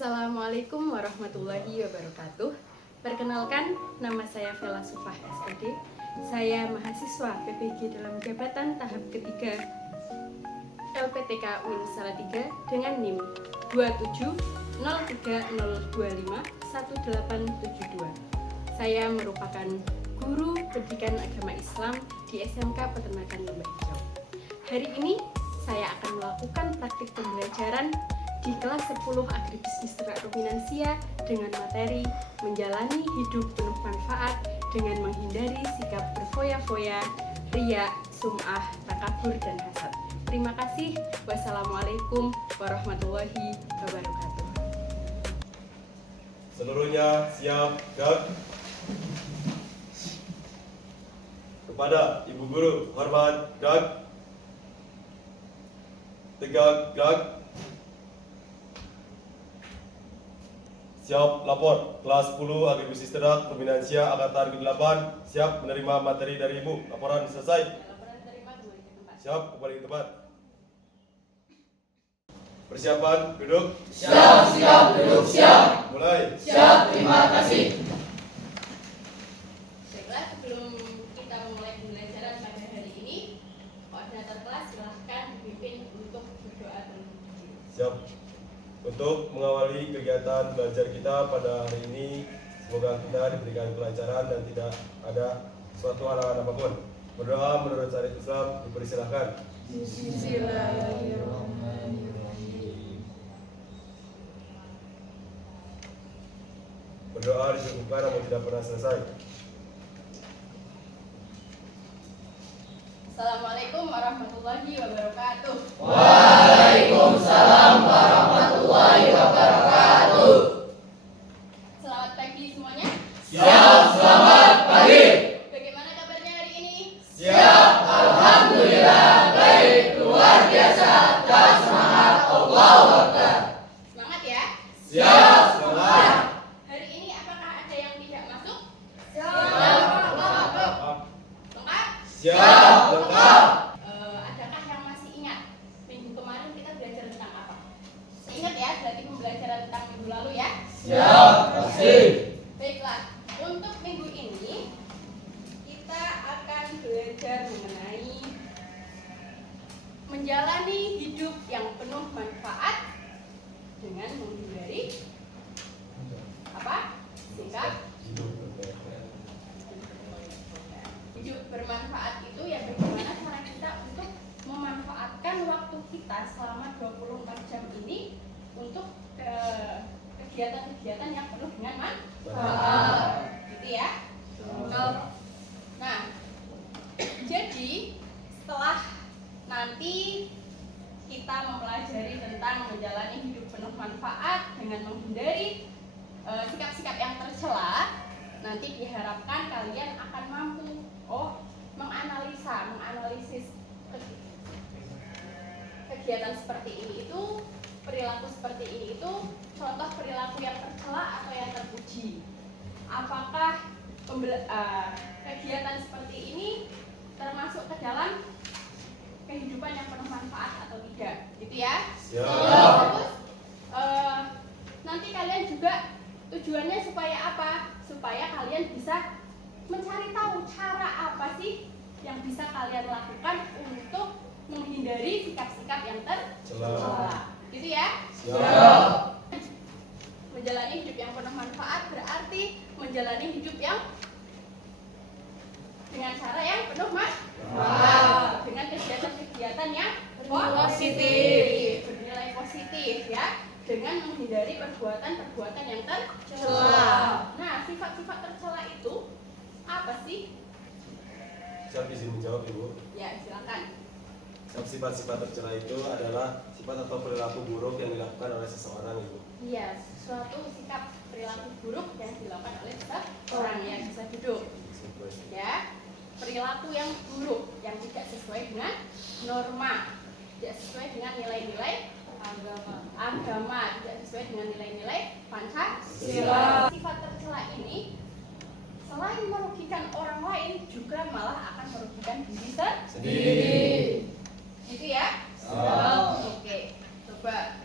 Assalamualaikum warahmatullahi wabarakatuh. Perkenalkan, nama saya Vela Sufah SPD. Saya mahasiswa PPG dalam jabatan tahap ketiga LPTK UIN Salatiga dengan NIM 27030251872. Saya merupakan guru pendidikan agama Islam di SMK Peternakan Lembah Hijau. Hari ini saya akan melakukan praktik pembelajaran di kelas 10 Agribisnis Ternak Ruminansia dengan materi menjalani hidup penuh manfaat dengan menghindari sikap berfoya-foya, riya, sum'ah, takabur, dan hasad. Terima kasih. Wassalamualaikum warahmatullahi wabarakatuh. Seluruhnya siap, gerak. Kepada Ibu Guru, hormat, gerak. Tegak, gerak. Siap lapor, kelas 10 Agribisnis Ternak Ruminansia Angkatan ke-8 siap menerima materi dari Ibu. Laporan selesai. Siap, kembali ke tempat. Persiapan, duduk. Siap, duduk, siap. Mulai. Siap, terima kasih. Baiklah, sebelum kita memulai pembelajaran pada hari ini, koordinator kelas silahkan dipimpin untuk berdoa terlebih dahulu. Siap. Untuk mengawali kegiatan belajar kita pada hari ini, semoga kita diberikan kelancaran dan tidak ada suatu halangan apapun. Berdoa menurut syariat Islam dipersilahkan. Bismillahirrahmanirrahim. Berdoa dicukupkan namun tidak pernah selesai. Assalamualaikum warahmatullahi wabarakatuh. Waalaikumsalam warahmatullahi wabarakatuh. Selamat pagi semuanya. Siap, selamat pagi. Bagaimana kabarnya hari ini? Siap, alhamdulillah baik, luar biasa, dan semangat, Allahu Akbar. Semangat ya. Siap, semangat. Hari ini apakah ada yang tidak masuk? Siap. Lengkap? Siap. Lengkap. Adakah yang masih ingat minggu kemarin kita belajar tentang apa? Ingat ya, berarti pembelajaran tentang minggu lalu ya. Siap, pasti. Baiklah, untuk minggu ini kita akan belajar mengenai menjalani hidup yang penuh manfaat dengan menghindari apa? Sikap hidup bermanfaat itu ya bagaimana cara kita untuk memanfaatkan waktu kita selama 24 jam ini untuk kegiatan-kegiatan yang penuh dengan manfaat, gitu ya. Nah, jadi setelah nanti kita mempelajari tentang menjalani hidup penuh manfaat dengan menghindari sikap-sikap yang tercela, nanti diharapkan kalian akan mampu menganalisis kegiatan seperti ini itu, perilaku seperti ini itu, contoh perilaku yang tercela atau yang terpuji. Apakah kegiatan seperti ini termasuk ke dalam kehidupan yang penuh manfaat atau tidak, gitu ya? Siap. Terus nanti kalian juga tujuannya supaya apa? Supaya kalian bisa mencari tahu cara apa sih yang bisa kalian lakukan untuk menghindari sikap-sikap yang tercela, gitu ya? Siap. Menjalani hidup yang penuh manfaat berarti menjalani hidup yang dengan cara yang penuh manfaat, dengan kegiatan-kegiatan yang positif, bernilai positif ya, dengan menghindari perbuatan-perbuatan yang tercela. Nah, sifat-sifat tercela itu apa sih? Siap izin menjawab Ibu. Ya, silakan. Sifat-sifat tercela itu adalah sifat atau perilaku buruk yang dilakukan oleh seseorang Ibu. Iya, suatu sikap perilaku buruk yang dilakukan oleh seseorang yang bisa duduk. Ya, perilaku yang buruk yang tidak sesuai dengan norma, tidak sesuai dengan nilai-nilai agama, tidak sesuai dengan nilai-nilai Pancasila. Sifat tercela ini selain merugikan orang lain juga malah akan merugikan diri sendiri. Gitu ya? Oke, coba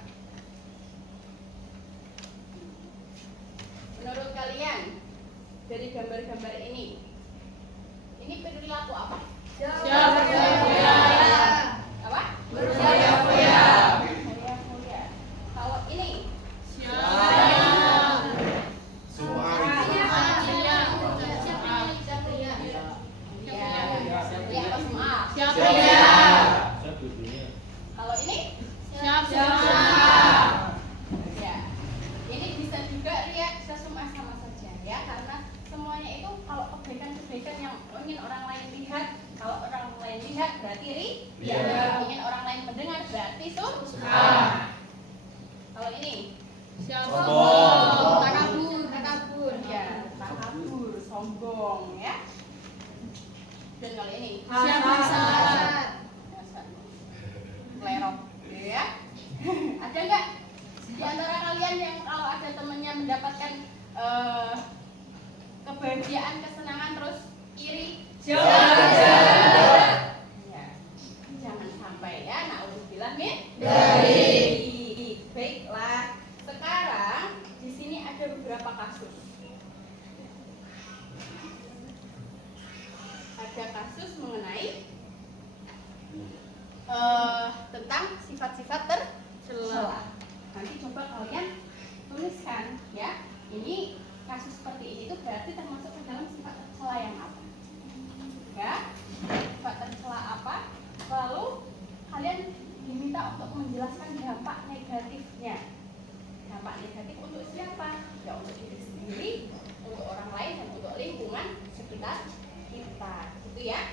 kalian yang kalau ada temennya mendapatkan kebahagiaan, kesenangan terus iri? Jangan. Ya, jangan sampai ya. Nauzubillah min dzalik. Baiklah. Sekarang di sini ada beberapa kasus. Ada kasus mengenai tentang sifat-sifat tercela. Nanti coba kalian tuliskan ya. Ini kasus seperti ini itu berarti termasuk ke dalam sifat tercela yang apa? Ya, sifat tercela apa? Lalu kalian diminta untuk menjelaskan dampak negatifnya. Dampak negatif untuk siapa? Ya untuk diri sendiri, untuk orang lain, dan untuk lingkungan sekitar kita. Gitu ya.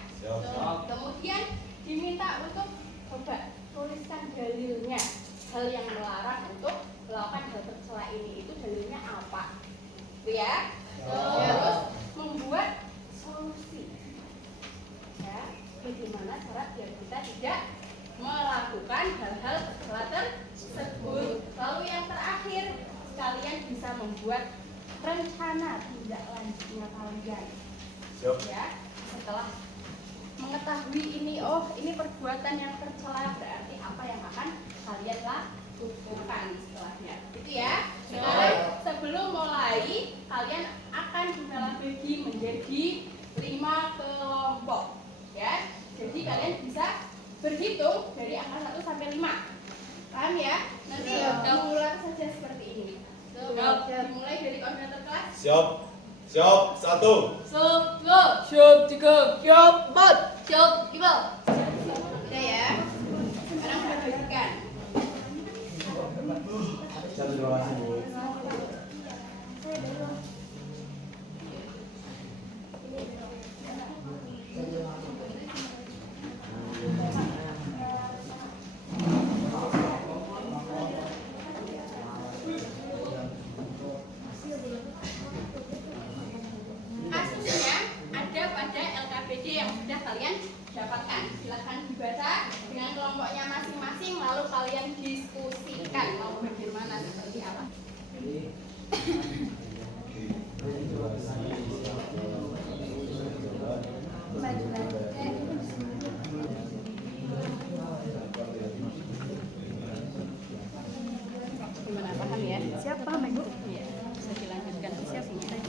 Kemudian diminta untuk coba tuliskan dalilnya, hal yang melarang untuk melakukan hal tercela ini itu dalilnya apa, itu ya. Terus membuat solusi, ya, bagaimana cara biar kita tidak melakukan hal-hal tercela tersebut. Lalu yang terakhir, sekalian bisa membuat rencana tindak lanjutnya kalian. Ya, setelah mengetahui ini, oh ini perbuatan yang tercela, berarti apa yang akan kalian lakukan setelahnya, gitu ya. Sekarang sebelum mulai, kalian akan dibagi menjadi 5 kelompok, ya. Jadi kalian bisa berhitung dari angka 1 sampai 5, paham ya? Nanti mengulang saja seperti ini. Dimulai dari koordinator kelas. Siap. 1. Siap 2. Siap 3. Siap 4. Siap 5. Udah ya. Sekarang kita bagikan. Terima kasih, Bu. Kasusnya ada pada LKPD yang sudah kalian dapatkan. Silahkan dibaca dengan kelompoknya masing-masing, lalu kalian diskusikan mau bagaimana, seperti apa. Gimana, paham ya? Siapa, Ibu? Iya, bisa dilanjutkan diskusinya.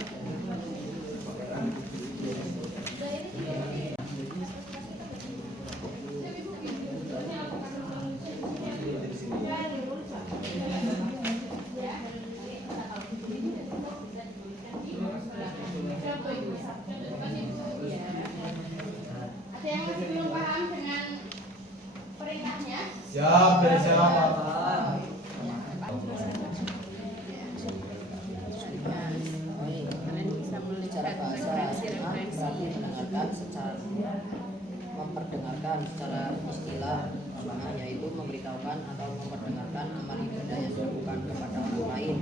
Ada yang masih belum paham dengan perintahnya? Siap, siap. Kalian bisa Secara melihat bahasa referensi-referensi. memperdengarkan secara istilah, yaitu memberitahukan atau memperdengarkan amal ibadah yang dilakukan kepada orang lain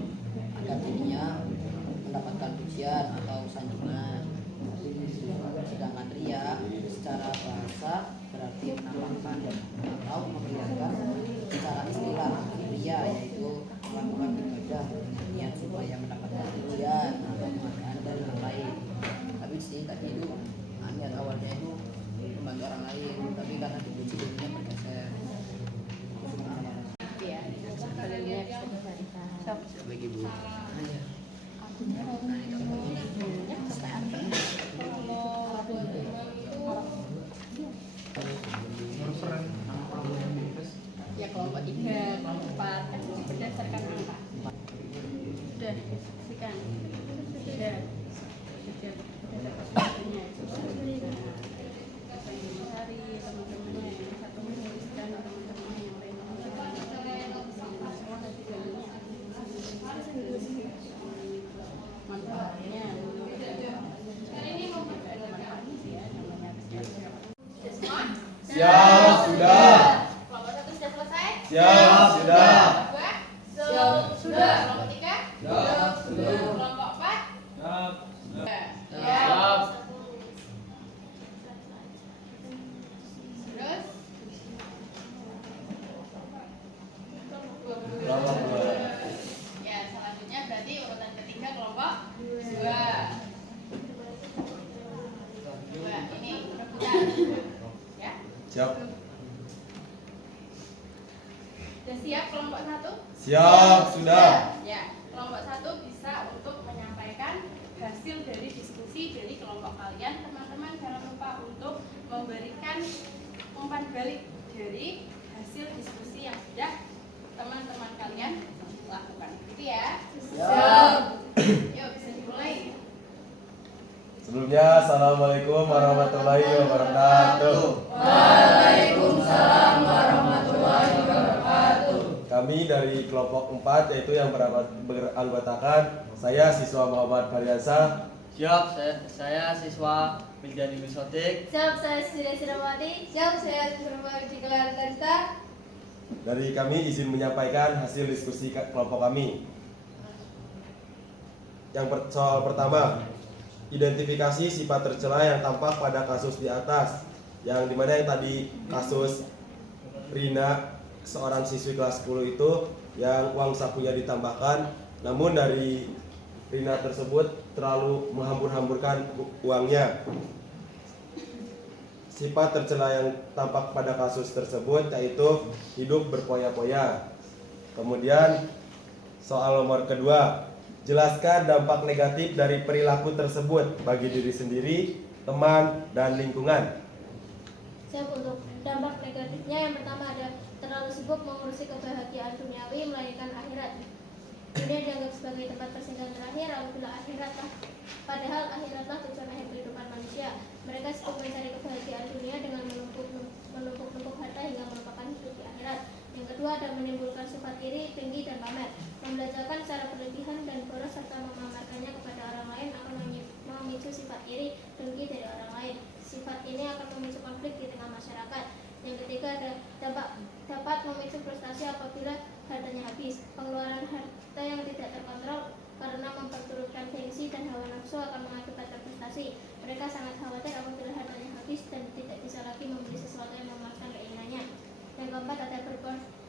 agar dirinya mendapatkan pujian atau sanjungan. Sedangkan riya secara bahasa berarti menampakkan atau memperlihatkan secara istilah. Riya yaitu melakukan ibadah dengan niat supaya mendapatkan pujian atau penghargaan dari orang lain. Tapi sih tadi itu niat awalnya itu membantu orang lain, tapi karena dipuji jadinya bergeser. Ya, dalilnya bisa dicarikan. Bagi Bu. Ya kelompok 3, kelompok 4 kan berdasarkan angka. Sudah diskusikan. Sudah berdasarkan angkanya. Apa yang dicari teman-temannya, yang satu menuliskan, teman-temannya yang lain menuliskan. Semua nanti dalilnya manfaatnya. Ini ada manfaatnya sih ya, namanya kesehatan. Sudah semua? Siap, sudah. Kelompok 1 sudah selesai? Siap, sudah. Kelompok 2? Sudah. Kelompok 3? Siap, sudah. Kelompok 4? Siap. Siap. Terus? Yes. siap kelompok 1? Siap, sudah. Ya, kelompok 1 bisa untuk menyampaikan hasil dari diskusi dari kelompok kalian. Teman-teman jangan lupa untuk memberikan umpan balik dari hasil diskusi yang sudah teman-teman kalian lakukan. Gitu ya. Siap. Yuk, bisa dimulai. Sebelumnya, Assalamualaikum warahmatullahi wabarakatuh. Waalaikumsalam warahmatullahi wabarakatuh. Kami dari kelompok 4, yaitu yang beranggotakan saya siswa Muhammad Faryasa. Siap, saya siswa Miljani Misotik. Siap, saya Sri Siramati. Siap, saya Surabaya Dikelar Tarista. Dari kami izin menyampaikan hasil diskusi kelompok kami. Soal pertama, identifikasi sifat tercela yang tampak pada kasus di atas, yang dimana yang tadi kasus Rina, seorang siswi kelas 10 itu yang uang sakunya ditambahkan, namun dari Rina tersebut terlalu menghambur-hamburkan uangnya. Sifat tercela yang tampak pada kasus tersebut yaitu hidup berpoya-poya. Kemudian soal nomor kedua, jelaskan dampak negatif dari perilaku tersebut bagi diri sendiri, teman, dan lingkungan. Siap, untuk dampak negatifnya yang pertama ada terlalu sibuk mengurusi kebahagiaan duniawi melainkan akhirat. Dunia dianggap sebagai tempat persinggahan terakhir apabila padahal akhiratlah tujuan akhir kehidupan manusia. Mereka sibuk mencari kebahagiaan dunia dengan menumpuk harta hingga melupakan hidup di akhirat. Yang kedua ada menimbulkan sifat iri, dengki, dan pamer. Membelajarkan secara berlebihan dan boros serta memamerkannya kepada orang lain akan memicu sifat iri, dengki dari orang lain. Sifat ini akan memicu konflik di tengah masyarakat. Yang ketiga ada dapat memicu frustasi apabila hartanya habis. Pengeluaran harta yang tidak terkontrol karena memperturutkan gengsi dan hawa nafsu akan mengakibatkan frustasi. Mereka sangat khawatir apabila hartanya habis dan tidak bisa lagi membeli sesuatu yang memuaskan keinginannya. Yang keempat ada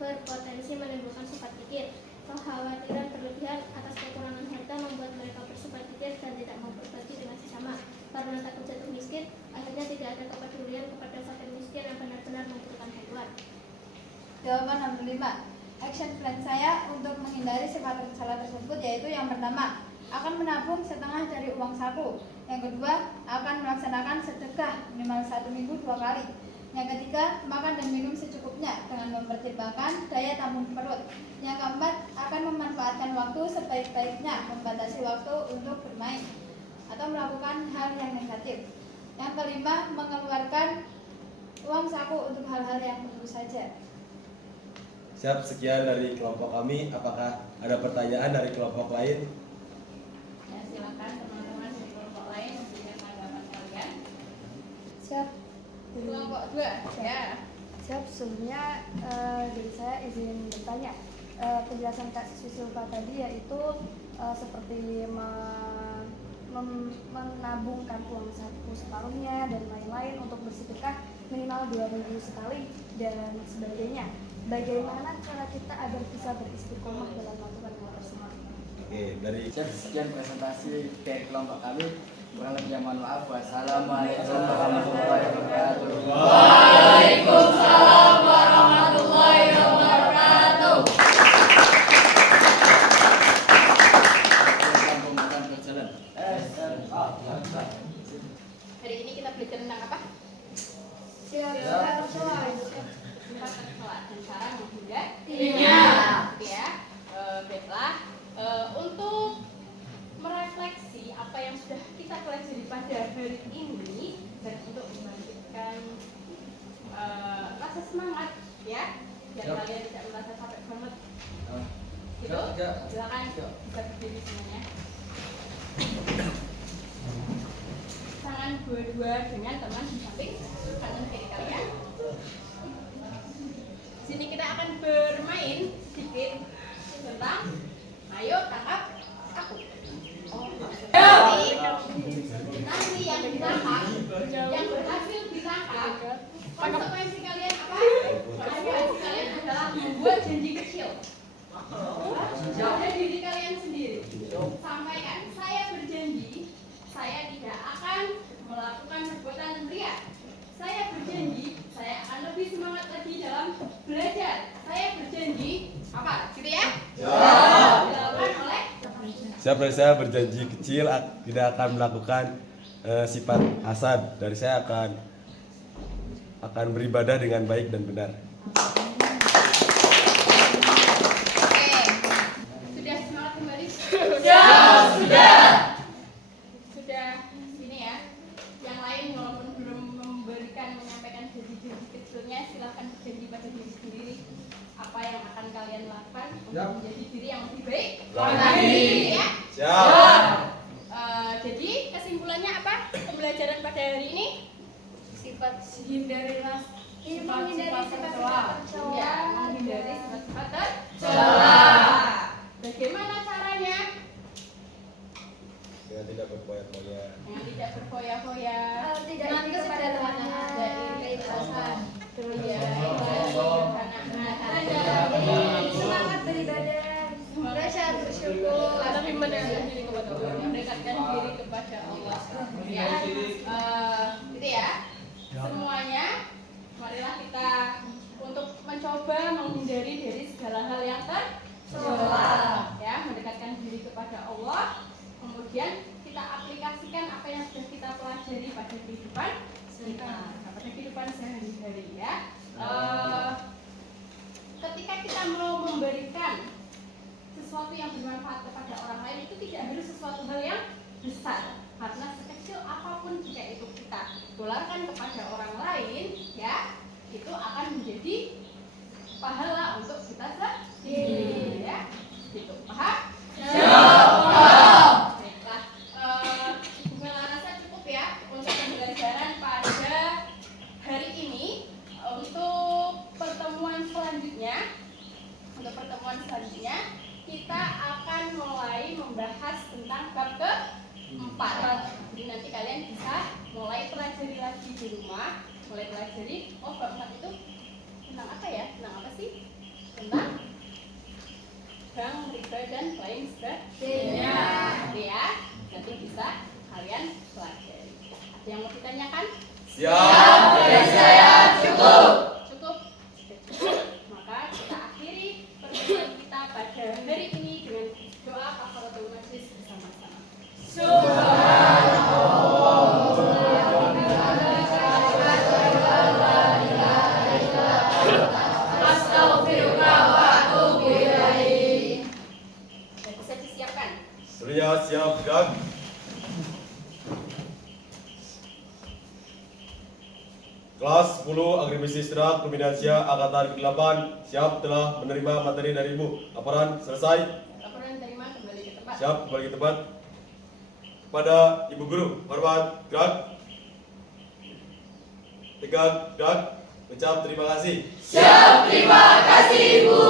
berpotensi menimbulkan sifat kikir. Kekhawatiran berlebihan atas kekurangan harta membuat mereka bersifat kikir dan tidak mau berbagi dengan sesama. Karena takut jatuh miskin, akhirnya tidak ada kepedulian kepada fakir miskin yang benar-benar membutuhkan bantuan. Jawaban nomor 5. Action plan saya untuk menghindari sifat tercela tersebut yaitu yang pertama, akan menabung setengah dari uang saku. Yang kedua, akan melaksanakan sedekah minimal 1 minggu 2 kali. Yang ketiga, makan dan minum secukupnya dengan mempertimbangkan daya tampung perut. Yang keempat, akan memanfaatkan waktu sebaik-baiknya, membatasi waktu untuk bermain atau melakukan hal yang negatif. Yang kelima, mengeluarkan uang saku untuk hal-hal yang perlu saja. Siap, sekian dari kelompok kami. Apakah ada pertanyaan dari kelompok lain? Ya, silakan teman-teman dari kelompok lain memberikan tanggapan kalian. Siap. Kelompok 2, ya. Siap, sebelumnya dari saya izin bertanya. Penjelasan Kak Siswi Silva tadi yaitu seperti menabungkan uang saku separuhnya dan lain-lain untuk bersedekah minimal 2 minggu sekali dan sebagainya. Bagaimana cara kita agar bisa beristiqomah dalam melakukan hal tersebut? Oke, dari Siap, sekian presentasi dari kelompok kami. Kurang lebihnya mohon maaf. Wassalamualaikum warahmatullahi wabarakatuh. Waalaikumsalam warahmatullahi wabarakatuh. Pembukaan berjalan. Hari ini kita belajar tentang apa? Siap, Sifat tercela dan cara Iya. Ya, baiklah. Untuk merefleksi apa yang sudah kita pelajari pada hari ini dan untuk membangkitkan rasa semangat, ya, biar kalian tidak merasa capek banget. Gitu, silakan bisa berdiri semuanya. Tangan dua-dua dengan teman di samping kanan kiri kalian. Sini kita akan bermain sedikit tentang ayo tangkap aku. Nanti yang ditangkap, yang berhasil ditangkap, konsekuensi kalian apa? Konsekuensi kalian adalah membuat janji kecil pada diri kalian sendiri. Sampaikan, saya berjanji saya tidak akan melakukan perbuatan ria. Saya berjanji saya akan lebih semangat lagi dalam belajar. Saya berjanji Siap dari saya berjanji kecil tidak akan melakukan sifat hasad. Dari saya akan beribadah dengan baik dan benar. Sudah semangat kembali? Sudah. Sudah ini ya. Yang lain walaupun belum menyampaikan janji-janji kecilnya, silahkan berjanji pada diri sendiri apa yang akan kalian lakukan untuk menjadi diri yang lebih baik lagi ya. Siap. Jadi kesimpulannya apa pembelajaran pada hari ini? Sifat hindarilah Menghindari sifat-sifat tercela. Ya, menghindari sifat-sifat tercela. Bagaimana caranya? Dengan tidak berfoya-foya. Dengan tidak berfoya-foya. Tidak Nanti ingin kepada sederhana. ada keikhlasan. Iya, Semangat beribadah. Rasa bersyukur. tapi mendekatkan diri kepada Allah. Mendekatkan diri kepada Allah. Ya, gitu ya. Semuanya, marilah kita untuk mencoba menghindari dari segala hal yang tercela. Ya, mendekatkan diri kepada Allah. Kemudian kita aplikasikan apa yang sudah kita pelajari pada kehidupan kita, pada kehidupan sehari-hari ya. Ketika kita mau memberikan sesuatu yang bermanfaat kepada orang lain, itu tidak harus sesuatu hal yang besar, karena sekecil apapun jika itu kita tularkan kepada orang lain ya, itu akan menjadi pahala untuk kita sendiri ya. Gitu, paham? Baiklah, Ibu Mela rasa cukup ya untuk pembelajaran pada hari ini. Untuk pertemuan selanjutnya kita akan mulai membahas tentang bab keempat. Jadi nanti kalian bisa mulai pelajari lagi di rumah, mulai pelajari bab 4 itu tentang apa ya? Tentang apa sih? Tentang bank, riba dan lain sebagainya. Ya, nanti bisa kalian pelajari. Ada yang mau ditanyakan? Siap. Dari saya cukup. Cukup? Cukup. Maka kita akhiri pertemuan kita pada hari ini dengan doa kafaratul majlis bersama-sama. Astaghfirullah wa atubu ilaih. Dan bisa disiapkan. Surya siap gerak. Kelas 10 Agribisnis Terak Luminansia Angkatan ke-8 siap telah menerima materi dari Ibu. Laporan selesai. Laporan terima, kembali ke tempat. Siap kembali ke tempat. Kepada Ibu Guru, hormat gerak. Tegak gerak. Ucap terima kasih. Siap, terima kasih Bu.